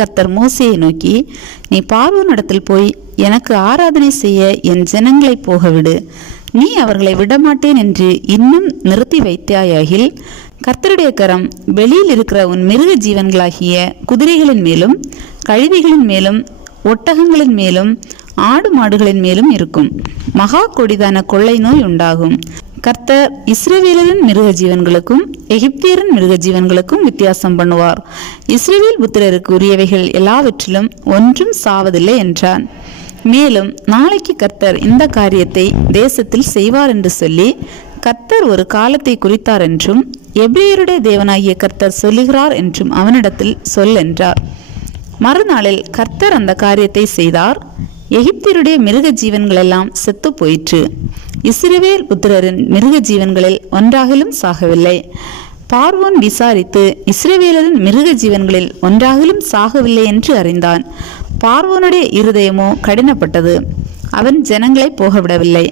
கர்த்தர் மோசேயை நோக்கி, நீ பார்வோனிடத்தில் போய் எனக்கு ஆராதனை செய்ய என் ஜனங்களை போகவிடு, நீ அவர்களை விடமாட்டேன் என்று இன்னும் நிறுத்தி வைத்தாயாகில் கர்த்தருடைய கரம் வெளியில் இருக்கிற உன் மிருக ஜீவன்களாகிய குதிரைகளின் மேலும் கழுதைகளின் மேலும் ஒட்டகங்களின் மேலும் ஆடு மாடுகளின் மேலும் இருக்கும். மகா கொடிதான கொள்ளை நோய் உண்டாகும். கர்த்தர் இஸ்ரவேலரின் மிருக ஜீவன்களுக்கும் எகிப்தியரின் மிருக ஜீவன்களுக்கும் வித்தியாசம் பண்ணுவார். இஸ்ரவேல் புத்திரருக்கு உரியவைகள் எல்லாவற்றிலும் ஒன்றும் சாவதில்லை என்றான். மேலும் நாளைக்கு கர்த்தர் இந்த காரியத்தை தேசத்தில் செய்வார் என்று சொல்லி, கர்த்தர் ஒரு காலத்தை குறித்தார் என்றும் எபிரேயருடைய தேவனாகிய கர்த்தர் சொல்லுகிறார் என்றும் அவனிடத்தில் சொல் என்றார். மறுநாளில் கர்த்தர் அந்த காரியத்தை செய்தார். எகிப்தியருடைய மிருக ஜீவன்கள் எல்லாம் செத்து போயிற்று. இஸ்ரவேல் புத்திரரின் மிருக ஜீவன்களில் ஒன்றாகிலும் சாகவில்லை. பார்வோன் விசாரித்து இஸ்ரவேலரின் மிருக ஜீவன்களில் ஒன்றாகிலும் சாகவில்லை என்று அறிந்தான். பார்வோனுடைய இருதயமோ கடினப்பட்டது, அவன் ஜனங்களை போகவிடவில்லை.